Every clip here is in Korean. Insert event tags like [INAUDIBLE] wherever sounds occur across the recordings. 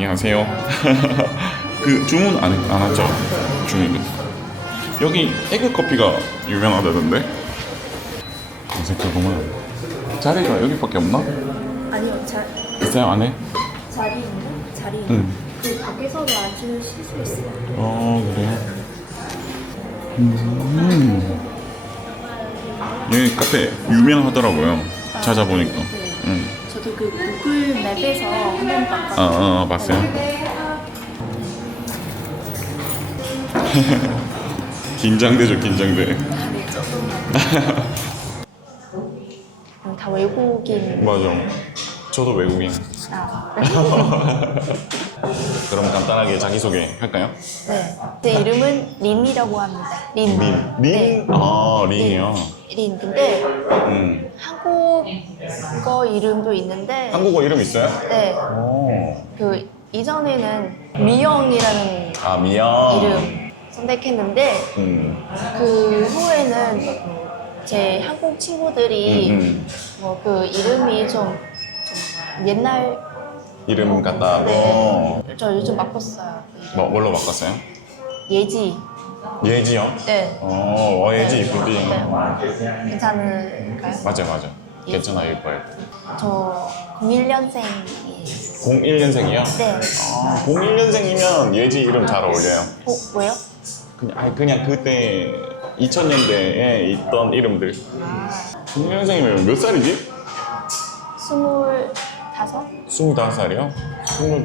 안녕하세요. [LAUGHS] 그 주문 안, 안 하죠? 주문. 여기 에그 커피가 유명하다던데? 검색해 보면 자리가 여기밖에 없나? 아니요, 자, 있어요 안에? 자리 있는 자리 있는 응. 그 밖에서도 앉으실 수 있어요. 어 그래요? 음. 여기 카페 유명하더라고요. 찾아보니까. 네. 응. 저도 그 구글 맵에서 한 번 봤거든요. 아, 아, 아 봤어요? [LAUGHS] 긴장되죠, 긴장돼. 네, 조금. 음, 다 외국인. 맞아. 저도 외국인. 아, [LAUGHS] 그럼 간단하게 자기소개 할까요? 네. 제 이름은 린이라고 합니다. 린. 린. 린? 네. 아, 린이요. 린. 근데 음. 한국어 이름도 있는데. 한국어 이름 있어요? 네. 오. 그 이전에는 미영이라는 아, 미안. 이름 선택했는데 음. 그 후에는 제 한국 친구들이 음, 뭐그 이름이 좀, 좀 옛날 이름 같다. 네. 저 요즘 바꿨어요. 뭐, 뭘로 바꿨어요? 예지. 예지요? 네. 어, 어 예지 네. 이쁘디. 네. 괜찮을까요? 맞아, 맞아. 괜찮아, 예뻐요. 저 01년생이에요. 01년생이요? 네. 아, 01년생이면 예지 이름 잘 어울려요. 어, 왜요? 그냥, 아니, 그냥 그때 2000년대에 있던 이름들. 아, 01년생이면 몇 살이지? 스물 다섯? 25살이요? 25?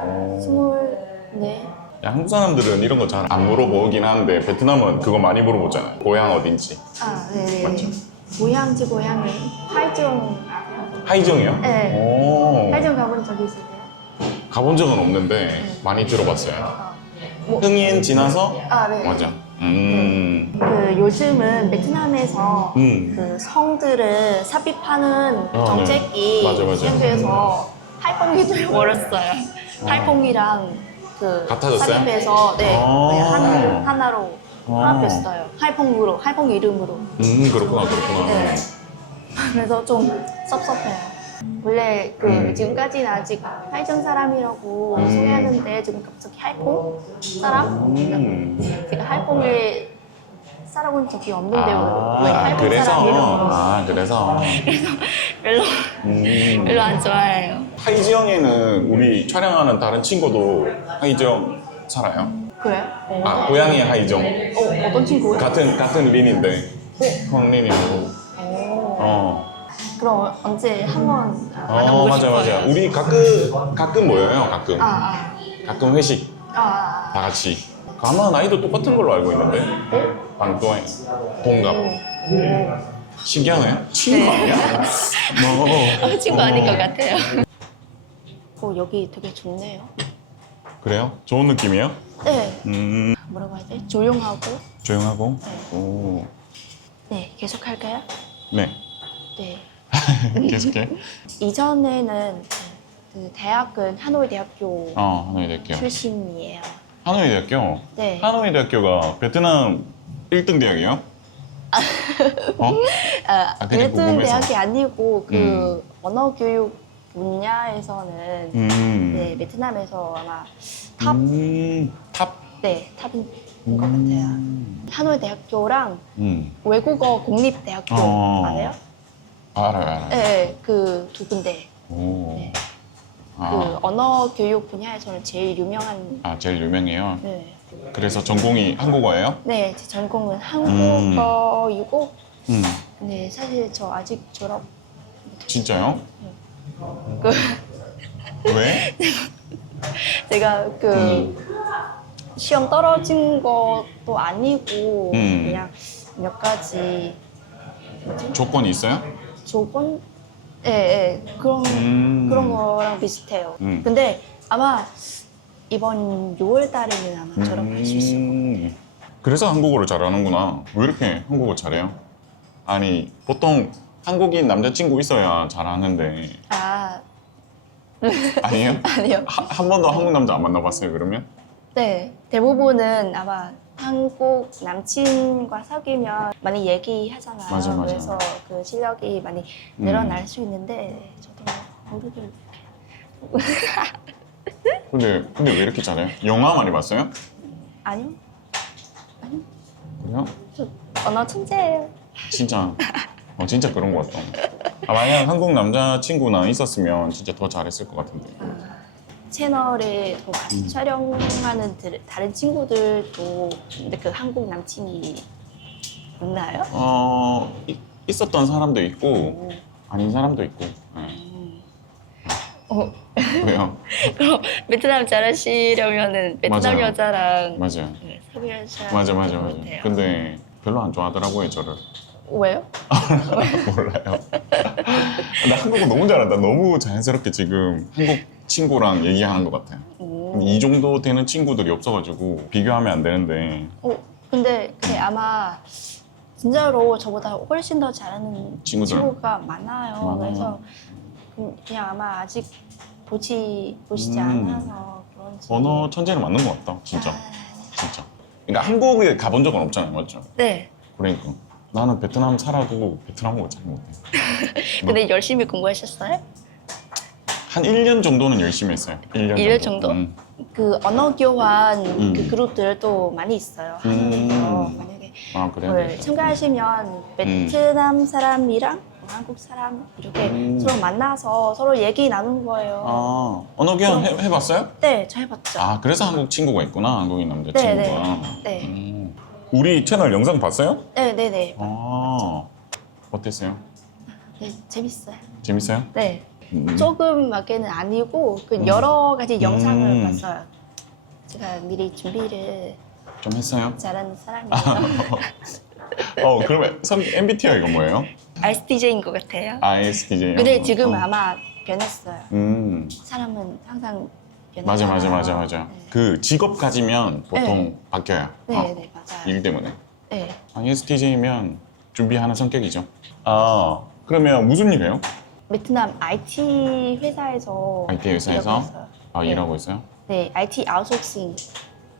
어. 스물 네. 야, 한국 사람들은 이런 거 잘 안 물어보긴 하는데 베트남은 그거 많이 물어보잖아요. 고향 어딘지. 아, 네네. 맞죠? 고향지 고향은 하이종. 하이정이요? 네. 오. 하이종 가본 적 있으세요? 가본 적은 없는데 많이 들어봤어요. 아, 뭐, 흥인 지나서 아, 네. 맞아. 음. 그 요즘은 베트남에서 음. 그 성들을 삽입하는 아, 정책이 네. 맞아, 맞아. 시행돼서 할봉이들 버렸어요. 할봉이랑 그 같아졌어요? 삽입해서 네 아. 네, 한, 하나로 아. 화합했어요. 할봉으로 할봉 이름으로. 음, 그렇구나, 그렇구나. 네. 그래서 좀 섭섭해요. 원래 그 음. 지금까지는 아직 할정 사람이라고 음. 소개하는데 지금 갑자기 할봉 사람? 음. 제가 할봉을 살아본 적이 없는데 아, 왜 할봉 그래서 사람 이름으로 아 그래서 별로 음. 별로 안 좋아해요. 하이지영에는 우리 촬영하는 다른 친구도 하이지영 살아요. 그래? 어, 아 고향이 하이정 어 어떤 친구예요? 같은 같은 린인데 황린이하고 어, 어. 그럼 언제 한번 어 만나보고 맞아 싶어요. 맞아 우리 가끔 가끔 모여요 가끔 아, 가끔 회식 아, 아, 다 같이 아마 나이도 똑같은 걸로 알고 있는데 아. 방또에 동갑 어? 신기하네 친구 네. 아니야? [LAUGHS] 뭐 어, 친구 아닌 것 같아요. [LAUGHS] 어 여기 되게 좋네요. 그래요? 좋은 느낌이에요? 네, 음 뭐라고 해야 돼? 조용하고. 조용하고 네. 오 네, 계속 할까요? 네 네. [LAUGHS] 계속해 이전에는 그 대학은 하노이 대학교 어 하노이 대학교 출신이에요. 하노이 대학교 네. 하노이 대학교가 베트남 1등 대학이에요? [LAUGHS] 어? 아, 아, 그냥 1등 궁금해서. 대학이 아니고 그 언어 교육 분야에서는 음. 네, 베트남에서 아마 탑, 음, 탑. 네, 탑인 것 같아요. 하노이 대학교랑 음. 외국어 공립대학교 어. 아세요? 알아요, 알아요. 네, 그 두 군데. 오. 네. 아, 그 언어 교육 분야에서는 제일 유명한. 아, 제일 유명해요. 네, 그래서 전공이 한국어예요? 네, 제 전공은 한국어이고, 음. 근데 사실 저 아직 졸업 진짜요? 그 [LAUGHS] 왜? 제가 그 음. 시험 떨어진 것도 아니고 음. 그냥 몇 가지 조건이 있어요? 조건, 예, 예, 그런 음. 그런 거랑 비슷해요. 음. 근데 아마 이번 6월 달에는 아마 졸업할 수 있을 거예요. 음. 그래서 한국어를 잘하는구나. 왜 이렇게 한국어 잘해요? 아니, 보통 한국인 남자친구 있어야 잘하는데. 아, [LAUGHS] 아니에요? 아니요. 하- 한 번도 한국 남자 안 만나봤어요, 그러면? 네, 대부분은 아마 한국 남친과 사귀면 많이 얘기하잖아요. 맞아, 맞아. 그래서 그 실력이 많이 늘어날 수 있는데 저도 모르게 [LAUGHS] 근데 근데 왜 이렇게 잘해요? 영화 많이 봤어요? 아니요. 그래요? 저 언어 천재예요. 진짜 어 진짜 그런 것 같다. 아, 만약 한국 남자친구나 있었으면 진짜 더 잘했을 것 같은데. 채널에 또 같이 음. 촬영하는 들- 다른 친구들도 근데 그 한국 남친이 있나요? 어 이- 있었던 사람도 있고 오. 아닌 사람도 있고. 네. 음. 어, 왜요? [LAUGHS] 그럼 베트남 잘하시려면은 베트남 맞아요. 여자랑 맞아요. 네, 사귀셔야 맞아 맞아 맞아. 같아요. 근데 별로 안 좋아하더라고요 저를. 왜요? [LAUGHS] 몰라요. [LAUGHS] 나 한국어 너무 잘한다. 너무 자연스럽게 지금 한국 친구랑 얘기하는 것 같아요. 근데 이 정도 되는 친구들이 없어가지고 비교하면 안 되는데 어, 근데 그게 아마 진짜로 저보다 훨씬 더 잘하는 친구들. 친구가 많아요. 많아요. 그래서 그- 그냥 아마 아직 보지 보시지 음. 않아서 그런지. 언어 천재는 맞는 것 같다. 진짜 아, 진짜. 그러니까 한국에 가본 적은 없잖아요, 맞죠? 네. 그러니까 나는 베트남 살아도 베트남어를 잘 못해. [LAUGHS] 근데 열심히 공부하셨어요? 한 1년 정도는 열심히 했어요. 1년, 일년 정도? 음. 그 언어 교환 음. 그 그룹들도 많이 있어요. 음. 한국에서 만약에 아 그래. 그걸 참가하시면 베트남 사람이랑 한국 사람 이렇게 음. 서로 만나서 서로 얘기 나누는 거예요. 아 언어 교환 해, 해봤어요? 네, 저 해봤죠. 아 그래서 한국 친구가 있구나, 한국인 남자친구가. 네, 네. 네. 음. 우리 채널 영상 봤어요? 네, 네, 네. 아 어땠어요? 네, 재밌어요. 재밌어요? 네, 음. 조금밖에는 아니고 그 음. 여러 가지 영상을 음. 봤어요. 제가 미리 준비를 좀 했어요? 잘하는 사람이에요. [LAUGHS] 어 그러면 선 MBTI가 뭐예요? ISTJ인 것 같아요. ISTJ. 근데 지금 아마 변했어요. 음 사람은 항상 변해요. 맞아 맞아 맞아 맞아. 네, 그 직업 가지면 보통 네. 바뀌어요. 네, 어, 네 맞아요. 일 때문에. 네. ISTJ면 준비하는 성격이죠. 아 그러면 무슨 일 해요? 베트남 IT 회사에서 IT 회사에서? 일하고 있어요. 아 네. 일하고 있어요? 네, IT 아웃소싱.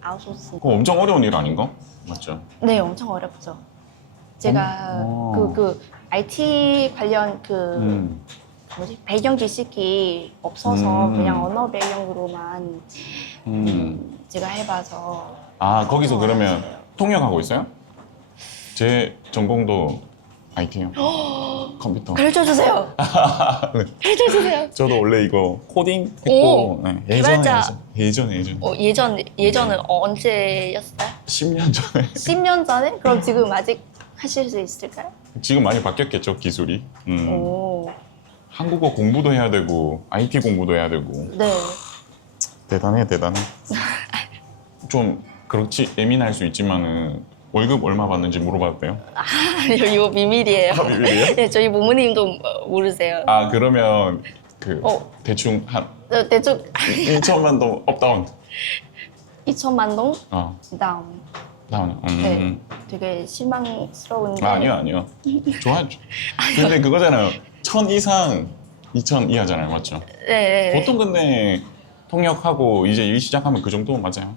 아웃소싱. 그거 엄청 어려운 일 아닌가? 맞죠? 네, 엄청 어렵죠. 제가 어. 그, 그 IT 관련 그 음. 뭐지 배경 지식이 없어서 음. 그냥 언어 배경으로만 음. 제가 해봐서 아 거기서 그러면. 통역하고 있어요? 제 전공도 IT요. [GASPS] 컴퓨터. 가르쳐 주세요. 네. [LAUGHS] 가르쳐 주세요. 저도 원래 이거 코딩 했고 오, 네. 예전에 개발자. 예전 예전 예전 어, 예전 예전은 언제였어요? 10년 전에 [LAUGHS] 10년 전에? 그럼 지금 아직 하실 수 있을까요? 지금 많이 바뀌었겠죠 기술이. 음. 오, 한국어 공부도 해야 되고 IT 공부도 해야 되고 네. 대단해 대단해. [LAUGHS] 좀 그렇지 예민할 수 있지만은 월급 얼마 받는지 물어봐도 돼요? 아니요, 이거 비밀이에요. 아, 비밀이에요? 네, 저희 부모님도 모르세요. 아 그러면 그 어. 대충 한 어, 대충 2천만 동 업다운. 2천만 동 어 다운. 다운. 음. 네. 되게 실망스러운데. 아, 아니요 아니요. 좋아요. 근데 그거잖아요. 천 이상 2천 이하잖아요, 맞죠? 네, 네. 보통 근데 통역하고 이제 일 시작하면 그 정도 맞아요.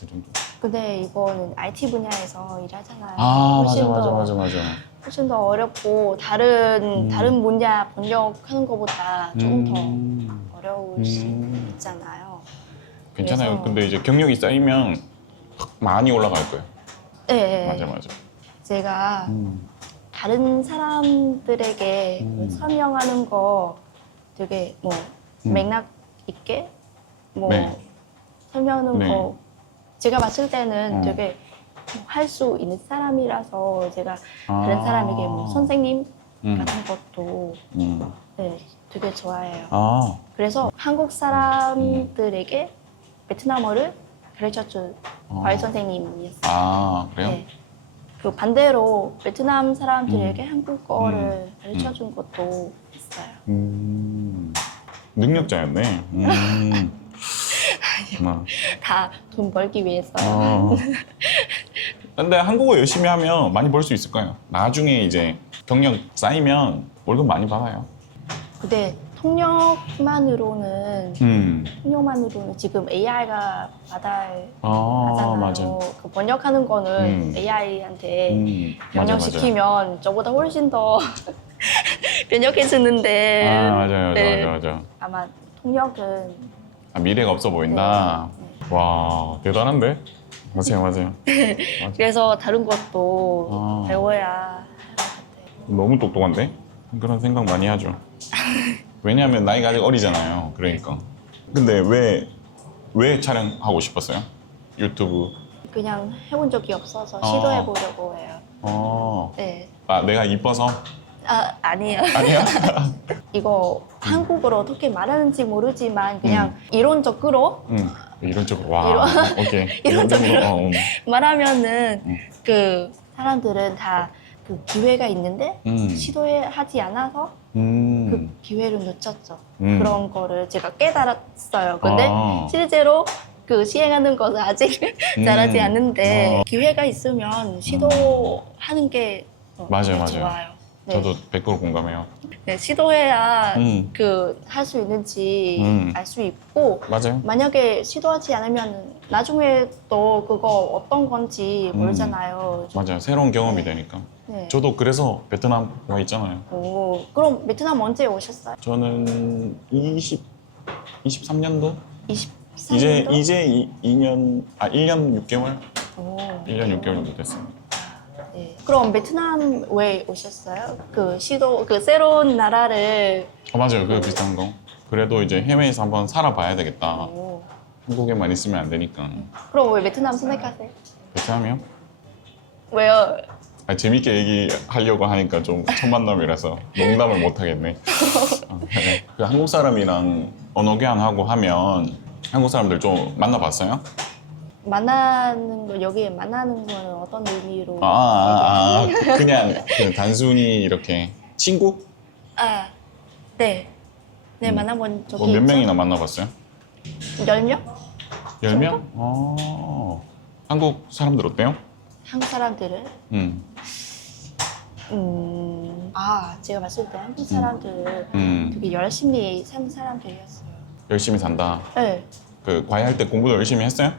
그 정도. 근데 이거는 IT 분야에서 일하잖아요. 아 훨씬 맞아 맞아 더, 맞아 맞아. 훨씬 더 어렵고 다른 음. 다른 분야 번역하는 것보다 조금 음. 더 어려울 수 음. 있잖아요. 괜찮아요. 그래서- 근데 이제 경력이 쌓이면 많이 올라갈 거예요. 네, 네. 맞아 맞아. 제가 음. 다른 사람들에게 음. 설명하는 거 되게 뭐 음. 맥락 있게 뭐 네. 설명하는 네. 거 제가 봤을 때는 어. 되게 할 수 있는 사람이라서 제가 다른 아. 사람에게 뭐 선생님 음. 같은 것도 음. 네, 되게 좋아해요. 아. 그래서 한국 사람들에게 베트남어를 가르쳐 준 어. 과외 선생님이었어요. 아 그래요? 네. 그 반대로 베트남 사람들에게 음. 한국어를 가르쳐 준 것도 있어요. 음. 능력자였네. 음. [LAUGHS] 뭐. [LAUGHS] 다돈 벌기 위해서. 어. 근데 한국어 열심히 하면 많이 벌 수 있을 거예요. 나중에 이제 경력 쌓이면 월급 많이 받아요. 근데 통역만으로는 음. 통역만으로는 지금 AI가 받아야 아 하잖아요. 맞아. 그 번역하는 거는 음. AI한테 음. 맞아 맞아. 번역시키면 저보다 훨씬 더 [LAUGHS] 변역해 주는데 아 맞아요 맞아 네. 맞아 맞아. 아마 통역은 아, 미래가 없어 보인다. 와 대단한데? 맞아요 [LAUGHS] 맞아요. 그래서 다른 것도 아. 배워야. 너무 똑똑한데? 그런 생각 많이 하죠. [LAUGHS] 왜냐하면 나이가 아직 어리잖아요. 그러니까. 근데 왜, 왜 촬영하고 싶었어요? 유튜브. 그냥 해본 적이 없어서 아. 시도해 보려고 해요. 어. 네. 아, 내가 이뻐서? 아 아니에요. 아니야? [LAUGHS] 이거 한국어로 어떻게 말하는지 모르지만 그냥 이론적으로 응. 이런 쪽으로. 와. 이런- 오케이. [LAUGHS] 이런 쪽으로. 어, 음. 말하면은 음. 그 사람들은 다 그 기회가 있는데 음. 시도하지 않아서 음. 그 기회를 놓쳤죠. 음. 그런 거를 제가 깨달았어요. 근데 아. 실제로 그 시행하는 것은 아직 [LAUGHS] 음. 잘하지 않는데 어. 기회가 있으면 시도하는 게 어, 맞아요, 맞아요. 좋아요. 네. 저도 100% 공감해요. 네, 시도해야 음. 그 할 수 있는지 음. 알 수 있고 맞아요. 만약에 시도하지 않으면 나중에 또 그거 어떤 건지 음. 모르잖아요. 맞아요. 새로운 경험이 네. 되니까. 네. 저도 그래서 베트남 와 있잖아요. 오, 그럼 베트남 언제 오셨어요? 저는 20, 23년도? 23년도? 이제 이제 2, 년 아, 1년 6개월? 오. 1년 6개월 정도 됐어요. 네. 그럼 베트남 왜 오셨어요? 그 시도 그 새로운 나라를 어, 맞아요. 그 비슷한 거. 그래도 이제 해외에서 한번 살아봐야 되겠다. 오. 한국에만 있으면 안 되니까. 그럼 왜 베트남 선택하세요? 베트남이요? 왜요? 아, 재밌게 얘기하려고 하니까 좀 첫 만남이라서 농담을 못 하겠네. 어, 네. 그 한국 사람이랑 언어 교환하고 하면 한국 사람들 좀 만나봤어요? 만나는 거 여기 만나는 거는 어떤 의미로? 아, 아, 아, 그- [LAUGHS] 그냥 그 단순히 이렇게 친구? 아, 네. 네, 음. 만나본 적이 어, 몇 있죠? 명이나 만나봤어요? 열 명? 10명? 어. 한국 사람들 어때요? 한국 사람들은 음. 음, 아, 제가 봤을 때 한국 사람들은 음. 되게 열심히 사는 사람들이었어요. 열심히 산다. 네. 그 과외할 때 공부도 열심히 했어요?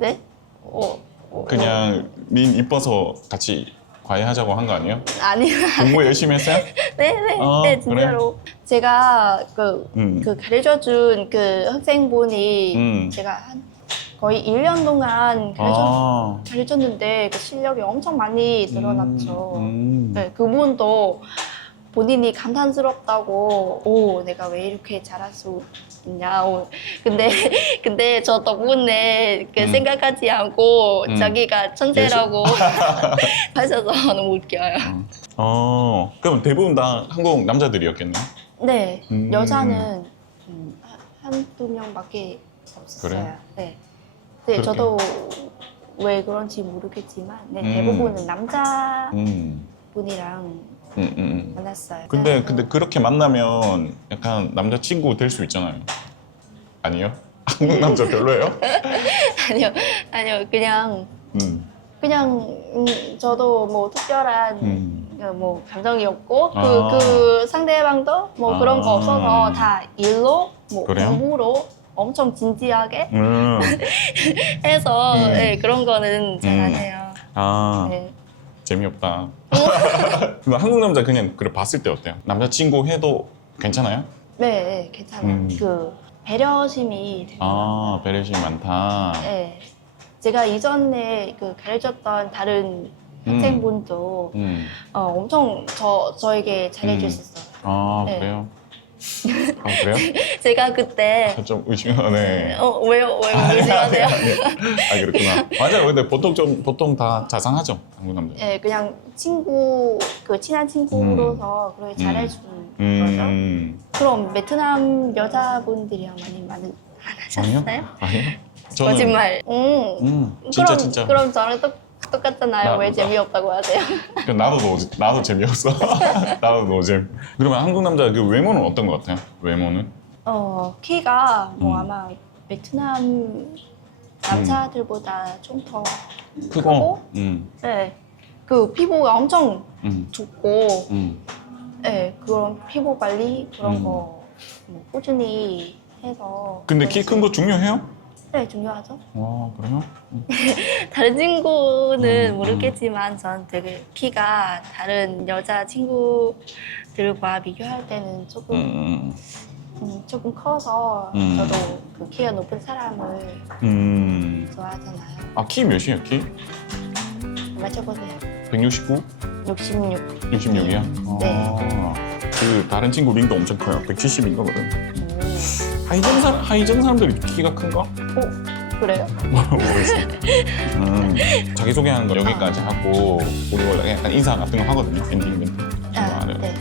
네? 어, 어, 그냥 닌 이뻐서 같이 과외하자고 한 거 아니에요? 어, 아니요. 공부 열심히 했어요? [LAUGHS] 네, 네, 어, 네, 진짜로. 제가 그, 음. 그 가르쳐준 그 학생분이 음. 제가 한 거의 1년 동안 가르쳐, 아. 가르쳤는데 그 실력이 엄청 많이 늘어났죠. 음. 네, 그분도 본인이 감탄스럽다고 오 내가 왜 이렇게 잘할 수 오, 근데 [LAUGHS] 근데 저 덕분에 그 음. 생각하지 않고 음. 자기가 천재라고 [LAUGHS] 하셔서 [LAUGHS] 너무 웃겨요 어. 그럼 대부분 다 한국 남자들이었겠네. 네 음. 여자는 음, 한두 명밖에 없었어요 그래요? 네, 네 그렇게. 저도 왜 그런지 모르겠지만 네, 음. 대부분은 남자 음. 분이랑 음, 음, 음. 만났어요 근데 네. 근데 그렇게 만나면 약간 남자친구 될 수 있잖아요. 아니요? 한국 [LAUGHS] 남자 별로예요? [LAUGHS] 아니요, 아니요, 그냥 음. 그냥 음, 저도 뭐 특별한 음. 그뭐 감정이 없고 그, 아. 그 상대방도 뭐 그런 거 아. 없어서 다 일로 뭐 그래요? 공부로 엄청 진지하게 음. [LAUGHS] 해서 음. 네, 그런 거는 잘 안 음. 해요. 아. 네. 재미없다. 근데 [LAUGHS] 한국 남자 그냥 그래 봤을 때 어때요? 남자친구 해도 괜찮아요? 네, 네, 괜찮아요. 음. 그 배려심이 되게 아 배려심이 많다. 네. 제가 이전에 그 가르쳤던 다른 음. 학생분도 음. 어, 엄청 저 저에게 잘해주셨어요. 아 네. 그래요? 아 그래요? [LAUGHS] 제가 그때 좀 의심하네. 어 왜요 왜 의심하세요? 아 그렇구나. 맞아요. 근데 보통 좀 보통 다 자상하죠 한국 남자. 예 그냥 친구 그 친한 친구로서 그렇게 잘해주는 거죠. 음. 그럼 베트남 여자분들이랑 많이 많이 아니요? 만나셨어요? 아니요? 저는 거짓말. 음. 음 진짜 그럼 진짜. 그럼 저랑 똑 똑같잖아요. 나- 왜 재미없다고 하세요? [LAUGHS] 그 나도 노 나도 재미없어. [LAUGHS] 나도 노잼. 그러면 한국 남자 그 외모는 어떤 것 같아요? 외모는? 어 키가 뭐 음. 아마 베트남 남자들보다 좀 더 크고. 음. 네. 그 피부가 엄청 음. 좁고 음. 네, 그런 피부 관리 그런 음. 거 뭐, 꾸준히 해서. 근데 키 큰 거 중요해요? 네, 중요하죠. 와 그래요? [LAUGHS] 다른 친구는 음, 모르겠지만 전 되게 키가 다른 여자 친구들과 비교할 때는 조금 음. 음, 조금 커서 음. 저도 그 키가 높은 사람을 음. 좋아하잖아요. 아, 키 몇이에요, 키? 맞춰보세요. 169? 66. 66이요? 네. 아, 그 다른 친구 링도 엄청 커요. 170인가거든. 음. 하이정 사람 하이정 사람들이 키가 큰가? 오, 그래요? 모르겠어. 음, 자기 소개하는 거 여기까지 하고 우리 원래 약간 인사 같은 거 하거든요. 엔딩 멘트. 아. 네.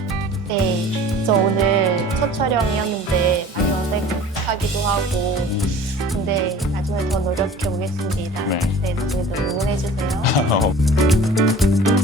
네. 저 오늘 첫 촬영이었는데 많이 어색하기도 하고 근데 나중에 더 노력해 보겠습니다. 네. 네, 나중에 더 응원해 주세요. [LAUGHS]